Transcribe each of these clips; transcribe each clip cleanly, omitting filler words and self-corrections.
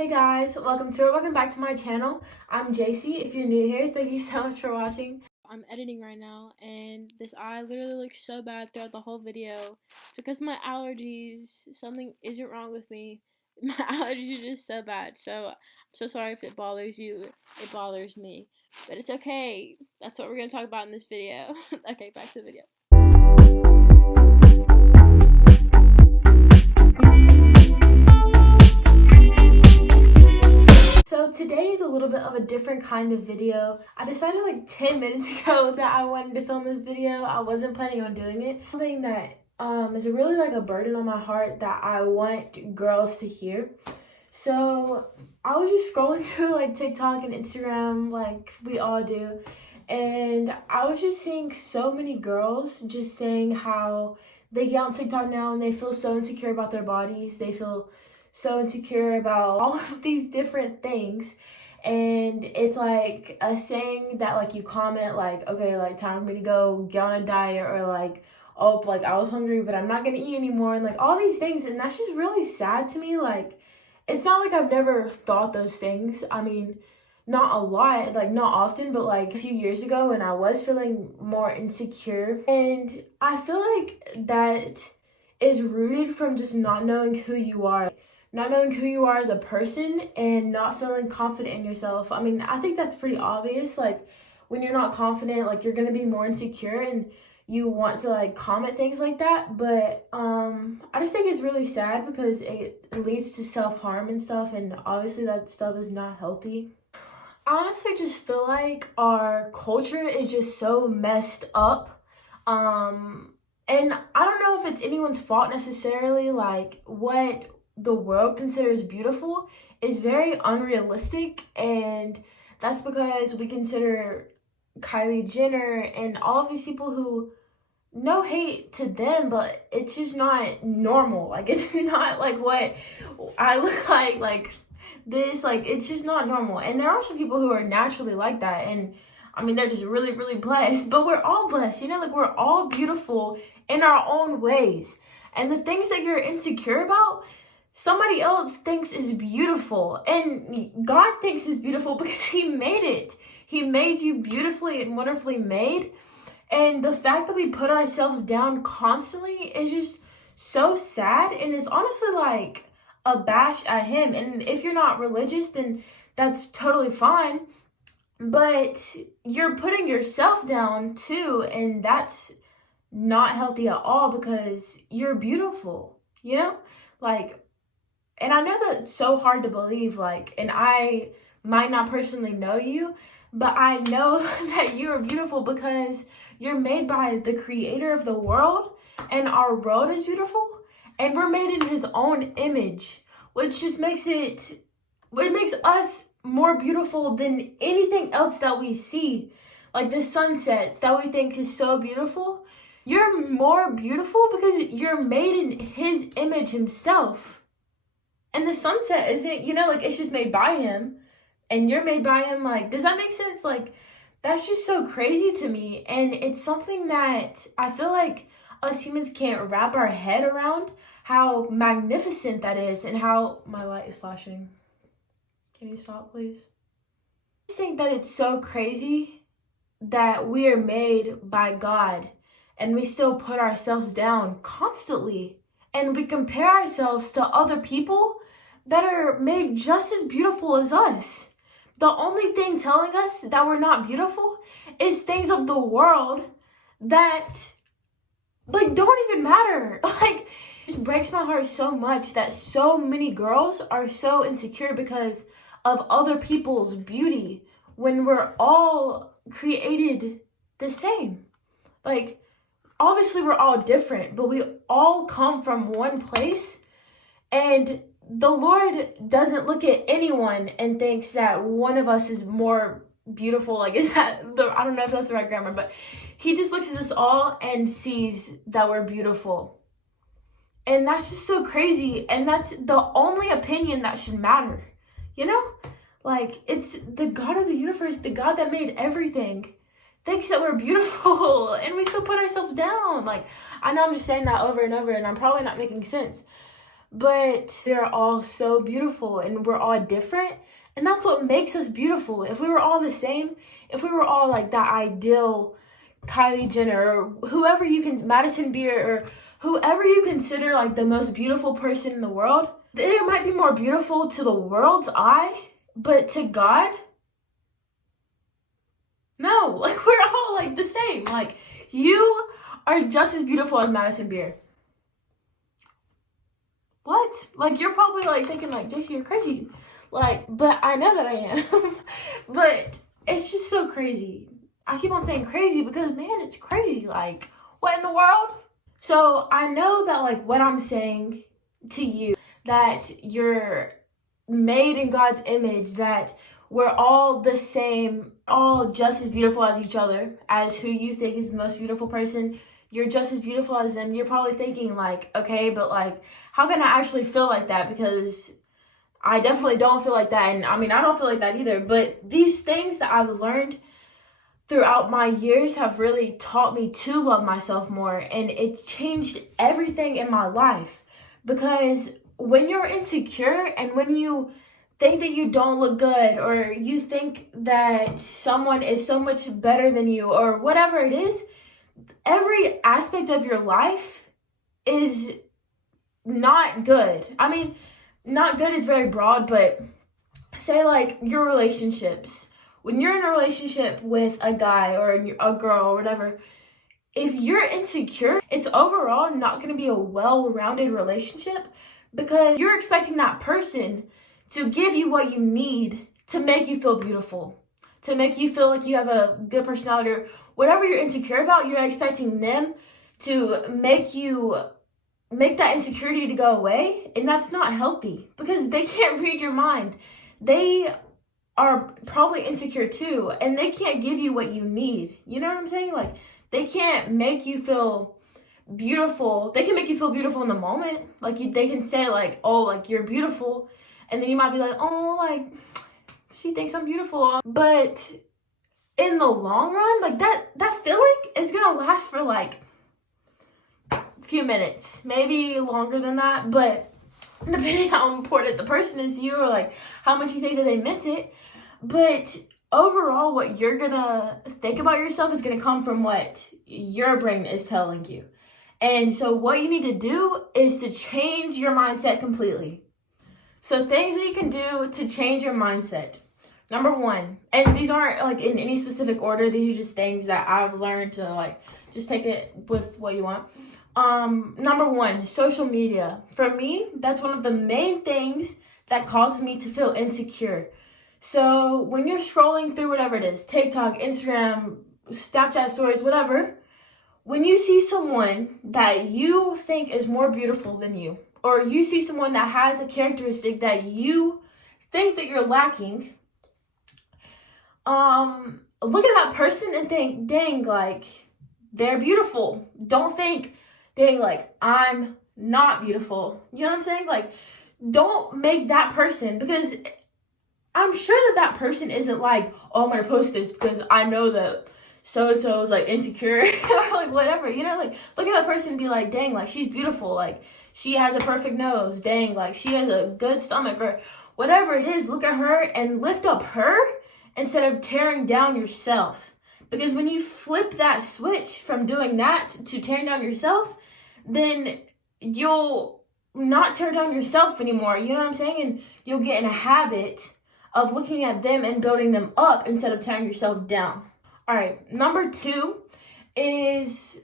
Hey guys, welcome back to my channel. I'm Jacy. If you're new here, thank you so much for watching. I'm editing right now and this eye literally looks so bad throughout the whole video. It's because of my allergies. Something isn't wrong with me. My allergies are just so bad. So I'm so sorry if it bothers you. It bothers me. But it's okay. That's what we're going to talk about in this video. Okay, back to the video. So today is a little bit of a different kind of video. I decided like 10 minutes ago that I wanted to film this video. I wasn't planning on doing it. Something that is really like a burden on my heart that I want girls to hear. So I was just scrolling through like TikTok and Instagram like we all do. And I was just seeing so many girls just saying how they get on TikTok now and they feel so insecure about their bodies. They feel so insecure about all of these different things, and it's like a saying that like you comment like, okay, like time for me to go get on a diet, or like, oh, like I was hungry but I'm not gonna eat anymore, and like all these things. And that's just really sad to me. Like, it's not like I've never thought those things. I mean, not a lot, like not often, but like a few years ago when I was feeling more insecure. And I feel like that is rooted from just not knowing who you are. Not knowing who you are as a person and not feeling confident in yourself. I mean, I think that's pretty obvious. Like, when you're not confident, like, you're gonna be more insecure and you want to like comment things like that. But I just think it's really sad because it leads to self-harm and stuff, and obviously that stuff is not healthy. I honestly just feel like our culture is just so messed up. And I don't know if it's anyone's fault necessarily. Like, what the world considers beautiful is very unrealistic, and that's because we consider Kylie Jenner and all of these people who, no hate to them, but it's just not normal. Like, it's not like what I look like this, like it's just not normal. And there are some people who are naturally like that, and I mean, they're just really, really blessed. But we're all blessed, you know, like we're all beautiful in our own ways. And the things that you're insecure about, somebody else thinks is beautiful, and God thinks is beautiful because he made it. He made you beautifully and wonderfully made. And the fact that we put ourselves down constantly is just so sad, and it's honestly like a bash at him. And if you're not religious, then that's totally fine, but you're putting yourself down too, and that's not healthy at all because you're beautiful, you know? Like, and I know that's so hard to believe, like, and I might not personally know you, but I know that you are beautiful because you're made by the creator of the world, and our world is beautiful, and we're made in his own image, which just makes us more beautiful than anything else that we see. Like the sunsets that we think is so beautiful, you're more beautiful because you're made in his image himself. And the sunset isn't, you know, like it's just made by him, and you're made by him. Like, does that make sense? Like, that's just so crazy to me. And it's something that I feel like us humans can't wrap our head around, how magnificent that is, and how my light is flashing. Can you stop, please? I just think that it's so crazy that we are made by God and we still put ourselves down constantly. And we compare ourselves to other people that are made just as beautiful as us. The only thing telling us that we're not beautiful is things of the world that, like, don't even matter. Like, it just breaks my heart so much that so many girls are so insecure because of other people's beauty when we're all created the same. Like, obviously we're all different, but we all come from one place, and the Lord doesn't look at anyone and thinks that one of us is more beautiful. Like, is that I don't know if that's the right grammar, but he just looks at us all and sees that we're beautiful. And that's just so crazy, and that's the only opinion that should matter, you know? Like, it's the God of the universe, the God that made everything, thinks that we're beautiful, and we still put ourselves down. Like, I know I'm just saying that over and over, and I'm probably not making sense, but they're all so beautiful and we're all different. And that's what makes us beautiful. If we were all the same, if we were all like that ideal Kylie Jenner or whoever you can, Madison Beer or whoever you consider like the most beautiful person in the world, they might be more beautiful to the world's eye, but to God, no. Like, we're all like the same. Like, you are just as beautiful as Madison Beer. What? Like, you're probably like thinking like, JC, you're crazy. Like, but I know that I am. But it's just so crazy. I keep on saying crazy because, man, it's crazy. Like, what in the world? So I know that like what I'm saying to you, that you're made in God's image, that we're all the same, all just as beautiful as each other, as who you think is the most beautiful person. You're just as beautiful as them. You're probably thinking like, okay, but like, how can I actually feel like that? Because I definitely don't feel like that. And I mean, I don't feel like that either. But these things that I've learned throughout my years have really taught me to love myself more. And it changed everything in my life. Because when you're insecure and when you think that you don't look good, or you think that someone is so much better than you, or whatever it is, every aspect of your life is not good. I mean, not good is very broad, but say like your relationships. When you're in a relationship with a guy or a girl or whatever, if you're insecure, it's overall not going to be a well-rounded relationship, because you're expecting that person to give you what you need to make you feel beautiful, to make you feel like you have a good personality, or whatever you're insecure about. You're expecting them to make that insecurity to go away, and that's not healthy, because they can't read your mind. They are probably insecure too, and they can't give you what you need. You know what I'm saying? Like, they can't make you feel beautiful. They can make you feel beautiful in the moment. Like, they can say like, oh, like, you're beautiful, and then you might be like, oh, like, she thinks I'm beautiful. But in the long run, like, that feeling is gonna last for like a few minutes, maybe longer than that, but depending how important the person is to you, or like how much you think that they meant it. But overall, what you're gonna think about yourself is gonna come from what your brain is telling you. And so what you need to do is to change your mindset completely. So things that you can do to change your mindset. Number one, and these aren't like in any specific order, these are just things that I've learned to like, just take it with what you want. Number one, social media. For me, that's one of the main things that causes me to feel insecure. So when you're scrolling through whatever it is, TikTok, Instagram, Snapchat stories, whatever, when you see someone that you think is more beautiful than you, or you see someone that has a characteristic that you think that you're lacking, look at that person and think, dang, like, they're beautiful. Don't think, dang, like, I'm not beautiful. You know what I'm saying? Like, don't make that person, because I'm sure that person isn't like, oh, I'm going to post this because I know that so-and-so is like insecure or like whatever, you know, like, look at that person and be like, dang, like, she's beautiful. Like, she has a perfect nose. Dang, like, she has a good stomach, or whatever it is. Look at her and lift up her instead of tearing down yourself. Because when you flip that switch from doing that to tearing down yourself, then you'll not tear down yourself anymore. You know what I'm saying? And you'll get in a habit of looking at them and building them up instead of tearing yourself down. All right, number two is,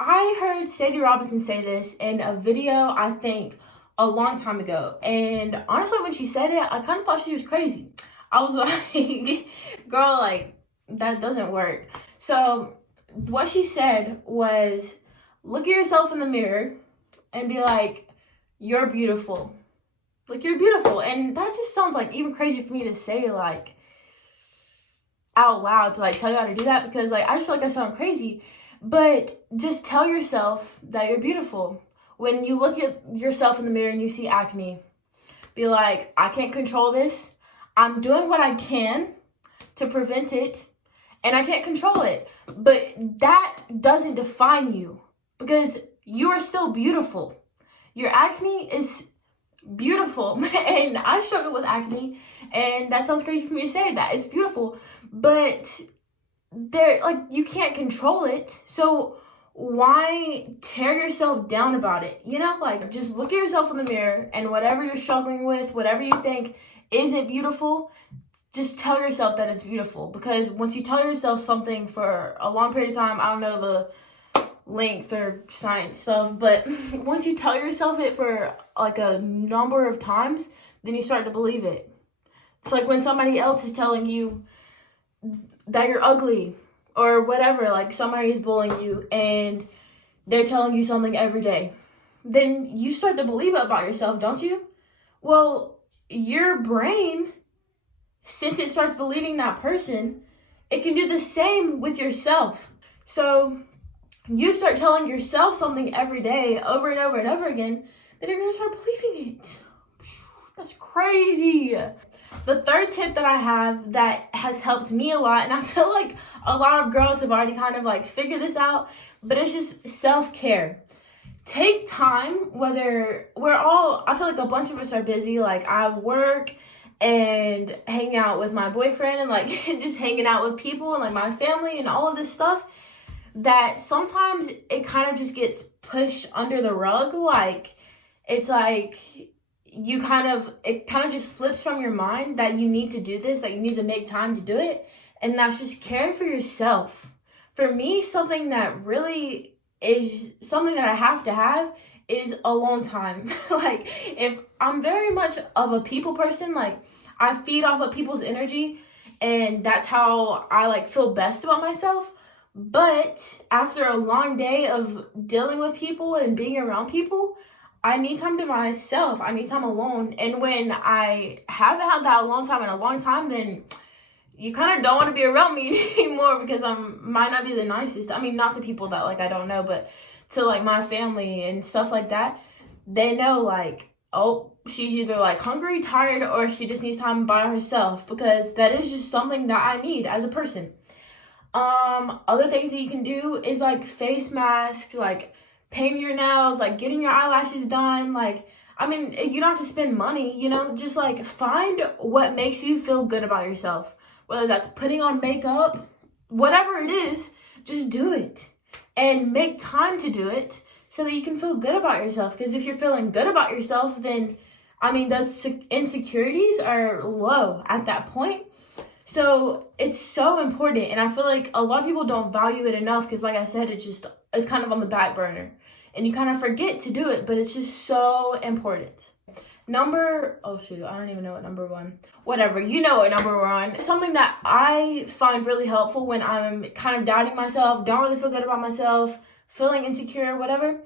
I heard Sadie Robinson say this in a video, I think, a long time ago. And honestly, when she said it, I kind of thought she was crazy. I was like, girl, like, that doesn't work. So what she said was, look at yourself in the mirror and be like, you're beautiful. Like, you're beautiful. And that just sounds like even crazy for me to say, like, out loud, to like tell you how to do that, because like I just feel like I sound crazy. But just tell yourself that you're beautiful. When you look at yourself in the mirror and you see acne, be like, I can't control this. I'm doing what I can to prevent it, and I can't control it. But that doesn't define you, because you are still beautiful. Your acne is beautiful. And I struggle with acne, and that sounds crazy for me to say that. It's beautiful, but you can't control it. So why tear yourself down about it? Like, just look at yourself in the mirror, and whatever you're struggling with, whatever you think isn't beautiful, just tell yourself that it's beautiful. Because once you tell yourself something for a long period of time, I don't know the length or science stuff, but once you tell yourself it for like a number of times, then you start to believe it. It's like when somebody else is telling you that you're ugly or whatever, like somebody is bullying you and they're telling you something every day, then you start to believe it about yourself, don't you? Well, your brain, since it starts believing that person, it can do the same with yourself. So you start telling yourself something every day, over and over and over again, then you're gonna start believing it. That's crazy. The third tip that I have that has helped me a lot, and I feel like a lot of girls have already kind of like figured this out, but it's just self-care. Take time, whether I feel like a bunch of us are busy. Like, I have work and hanging out with my boyfriend and like just hanging out with people and like my family and all of this stuff, that sometimes it kind of just gets pushed under the rug. Like, it's like it kind of just slips from your mind that you need to do this, that you need to make time to do it. And that's just caring for yourself. For me, something that really is something that I have to have is alone time. Like, if I'm very much of a people person, like I feed off of people's energy, and that's how I like feel best about myself. But after a long day of dealing with people and being around people, I need time to myself. I need time alone. And when I haven't had that alone time in a long time, then you kind of don't want to be around me anymore, because I might not be the nicest. I mean, not to people that like I don't know, but to like my family and stuff like that. They know like, oh, she's either like hungry, tired, or she just needs time by herself, because that is just something that I need as a person. Other things that you can do is like face masks, like painting your nails, like getting your eyelashes done. Like, I mean, you don't have to spend money, just like find what makes you feel good about yourself. Whether that's putting on makeup, whatever it is, just do it and make time to do it so that you can feel good about yourself. Because if you're feeling good about yourself, then, I mean, those insecurities are low at that point. So it's so important. And I feel like a lot of people don't value it enough, because like I said, it's kind of on the back burner and you kind of forget to do it, but it's just so important. I don't even know what number one. Whatever, you know what number one. Something that I find really helpful when I'm kind of doubting myself, don't really feel good about myself, feeling insecure, whatever,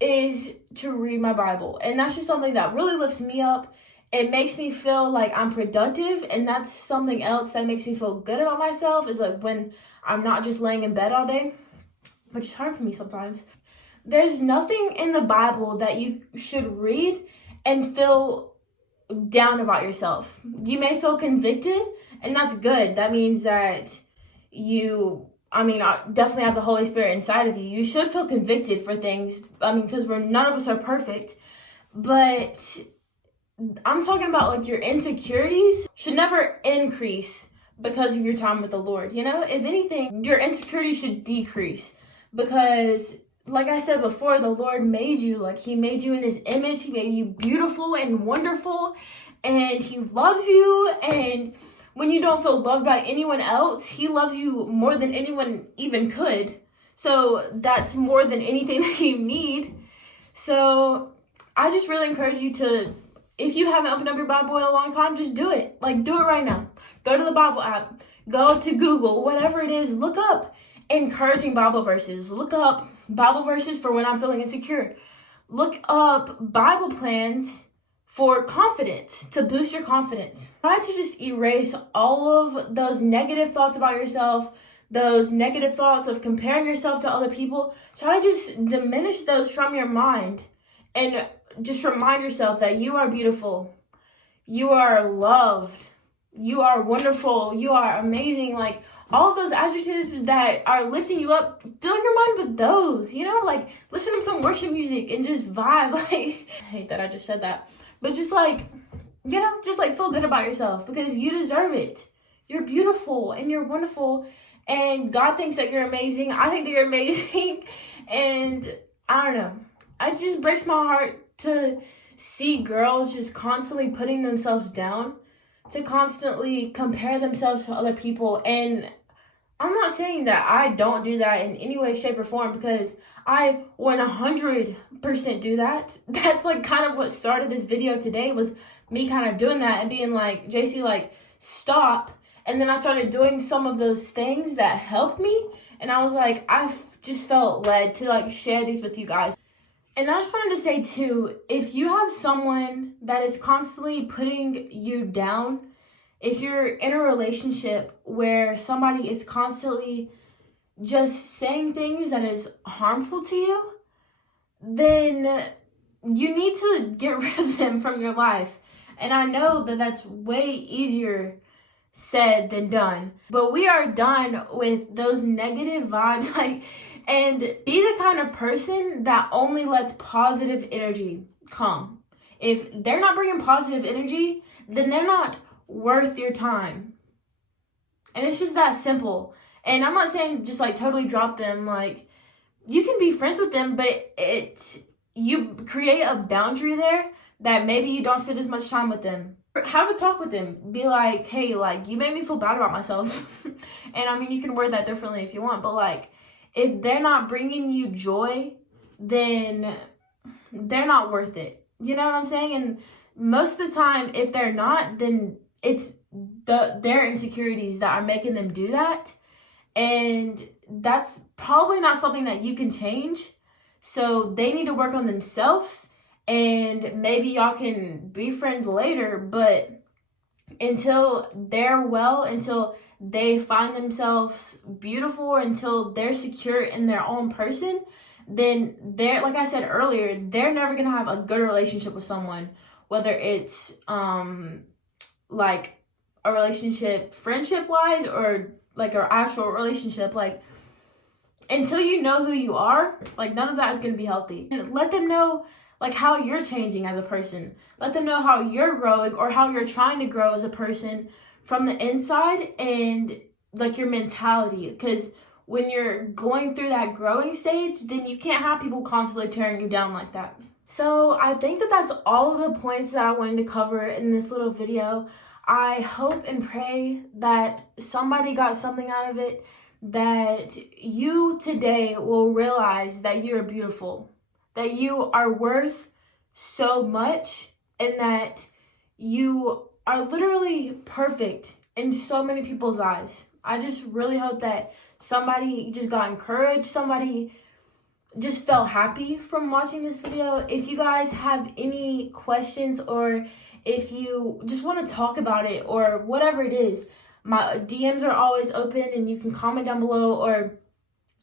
is to read my Bible. And that's just something that really lifts me up. It makes me feel like I'm productive, and that's something else that makes me feel good about myself, is like when I'm not just laying in bed all day, which is hard for me sometimes. There's nothing in the Bible that you should read and feel down about yourself. You may feel convicted, and that's good. That means that definitely have the Holy Spirit inside of you. You should feel convicted for things. Because none of us are perfect. But I'm talking about like your insecurities should never increase because of your time with the Lord. If anything, your insecurities should decrease, because like I said before, the Lord made you, like he made you in his image. He made you beautiful and wonderful, and he loves you. And when you don't feel loved by anyone else, he loves you more than anyone even could. So that's more than anything that you need. So I just really encourage you to, if you haven't opened up your Bible in a long time, just do it. Like, do it right now. Go to the Bible app. Go to Google, whatever it is. Look up encouraging Bible verses. Look up Bible verses for when I'm feeling insecure. Look up Bible plans for confidence, to boost your confidence. Try to just erase all of those negative thoughts about yourself, those negative thoughts of comparing yourself to other people. Try to just diminish those from your mind, and just remind yourself that you are beautiful, you are loved, you are wonderful, you are amazing. Like, all of those adjectives that are lifting you up, fill your mind with those, like listen to some worship music and just vibe. Like, I hate that I just said that. but just like, you know, just like feel good about yourself because you deserve it. You're beautiful and you're wonderful, and God thinks that you're amazing. I think that you're amazing. And I don't know, it just breaks my heart to see girls just constantly putting themselves down, to constantly compare themselves to other people. And I'm not saying that I don't do that in any way, shape, or form, because I 100% do that. That's like kind of what started this video today, was me kind of doing that and being like, JC, like, stop. And then I started doing some of those things that helped me, and I was like, I just felt led to like share these with you guys. And I just wanted to say too, if you have someone that is constantly putting you down, if you're in a relationship where somebody is constantly just saying things that is harmful to you, then you need to get rid of them from your life. And I know that that's way easier said than done, but we are done with those negative vibes. Like, and be the kind of person that only lets positive energy come. If they're not bringing positive energy, then they're not worth your time. And it's just that simple. And I'm not saying just like totally drop them. Like, you can be friends with them, but you create a boundary there that maybe you don't spend as much time with them. Have a talk with them. Be like, hey, like, you made me feel bad about myself. And I mean, you can word that differently if you want, but like, if they're not bringing you joy, then they're not worth it. You know what I'm saying? And most of the time, if they're not, then it's their insecurities that are making them do that. And that's probably not something that you can change. So they need to work on themselves, and maybe y'all can be friends later. But until they're well, until they find themselves beautiful, until they're secure in their own person, then they're, like I said earlier, they're never gonna have a good relationship with someone, whether it's like a relationship friendship wise or like an actual relationship. Like, until you know who you are, like, none of that is gonna be healthy. And let them know like how you're changing as a person. Let them know how you're growing, or how you're trying to grow as a person from the inside, and like your mentality. Because when you're going through that growing stage, then you can't have people constantly tearing you down like that. So I think that that's all of the points that I wanted to cover in this little video. I hope and pray that somebody got something out of it, that you today will realize that you're beautiful, that you are worth so much, and that you are literally perfect in so many people's eyes. I just really hope that somebody just got encouraged, somebody just felt happy from watching this video. If you guys have any questions, or if you just want to talk about it, or whatever it is, my DMs are always open, and you can comment down below, or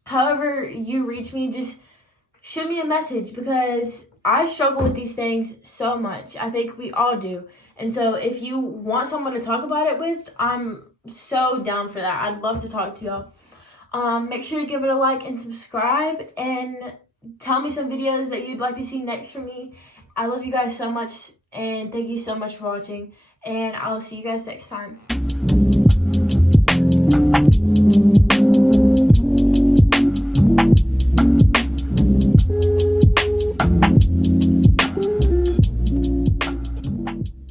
however you reach me, just shoot me a message, because I struggle with these things so much. I think we all do. And so if you want someone to talk about it with, I'm so down for that. I'd love to talk to y'all. Make sure to give it a like and subscribe, and tell me some videos that you'd like to see next from me. I love you guys so much, and thank you so much for watching, and I will see you guys next time.